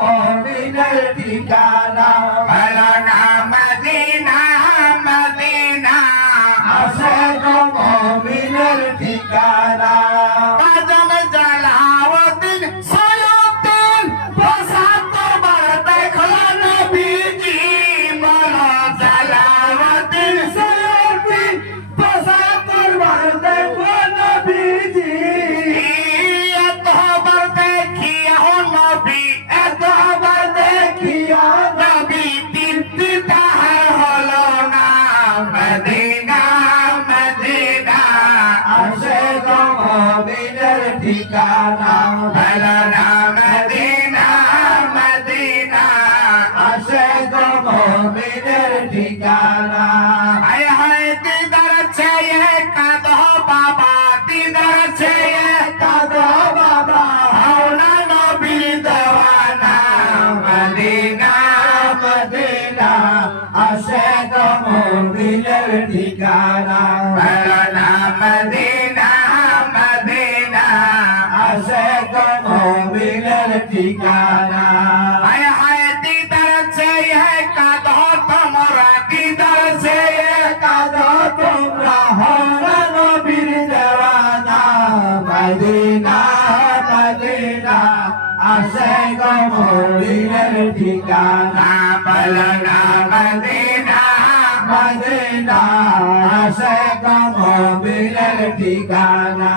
মুমিনের ঠিকানা বলো না মদিনা মদিনা আছে গো মুমিনের ঠিকানা বাজান জালাউদ্দিন সৈয়দুদ্দিন ৭৫ বার দেখলো নবীজি বলো জালাউদ্দিন সৈয়দুদ্দিন ৭৫ বার দেখলো নবীজি এতবার দেখিয়া নবী এতবার দেখিয়া নবী তৃপ্তি তাহার হলো না মদিনা মদিনা আছে গো মুমিনের ঠিকানা বলো না মদিনা মদিনা আছে গো মুমিনের ঠিকানা হায় হায় দিদার চেয়ে কাঁদো বাবা দিদার চেয়ে কাঁদো বাবা হাওলা নবীর দেওয়ানা মদিনা মদিনা আছে গো মুমিনের ঠিকানা বলো না মদিনা মদিনা আছে গো মুমিনের ঠিকানা হায় হায় দিদার চেয়ে কাঁদো তোমরা দিদার চেয়ে কাঁদো তোমরা হরা নবীর দেওয়ানা মদিনা মদিনা আছে গো মুমিনের ঠিকানা বলো না মদিনা মদিনা আছে গো মুমিনের ঠিকানা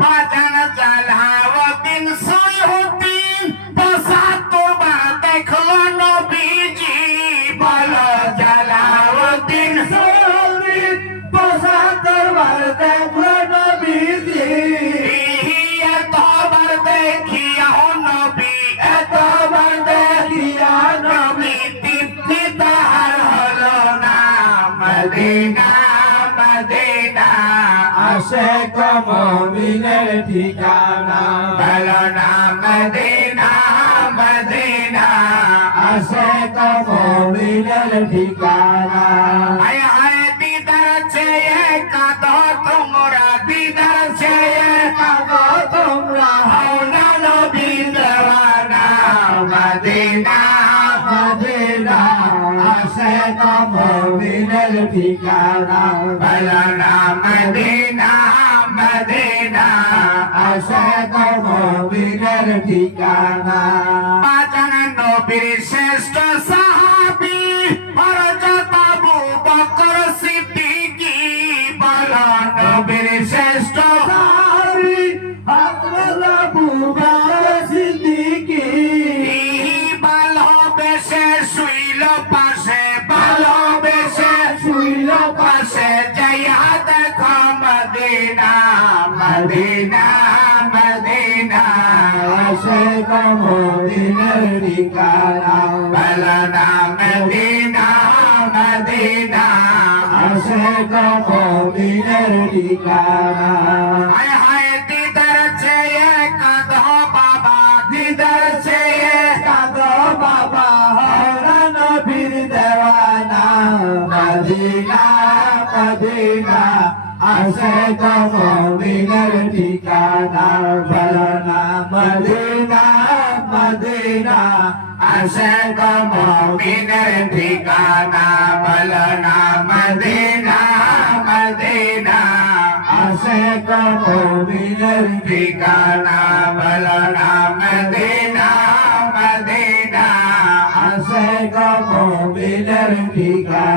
বাজান জালাউদ্দিন সৈয়দুদ্দিন ৭৫ বার দেখলো নবীজি বলো জালাউদ্দিন সৈয়দুদ্দিন ৭৫ বার দেখলো নবীজি এতবার দেখিয়া নবী এতবার দেখিয়া নবী তৃপ্তি তাহার হলো না মদিনা মদিনা আসে গো মুমিনের ঠিকানা বলো না মদিনা মদিনা আসে গো মুমিনের ঠিকানা হায় হায় দিদার চেয়ে কাঁদো তোমরা দিদার চেয়ে কাঁদো তোমরা হাওলা নবীর দেওয়ানা মদিনা মদিনা আসে গো মুমিনের ঠিকানা বলো না মদিনা মদিনা আসে গো মুমিনের ঠিকানা বাজান নবীর শ্রেষ্ঠ সাহাবী হযরত আবু বকর সিদ্দিকী বলো নবীর শ্রেষ্ঠ সাহাবী হযরত আবু বকর সিদ্দিকী ভালোবেসে শুইল পাশে ভালোবেসে শুইল পাশে যাইয়া দেখো মদিনা মদিনা মদিনা আসে গো মুমিনের ঠিকানা বলো না মদিনা মদিনা আসে গো মুমিনের ঠিকানা হায় হায় দিদার চেয়ে কাঁদো বাবা দিদার চেয়ে কাঁদো বাবা হরা নবীর দেওয়ানা মদিনা মদিনা আসে গো মুমিনের ঠিকানা বলো না মদিনা মদিনা আসে গো মুমিনের ঠিকানা বলো না মদিনা মদিনা আসে গো মুমিনের ঠিকানা বলো না মদিনা মদিনা আসে গো মুমিনের ঠিকানা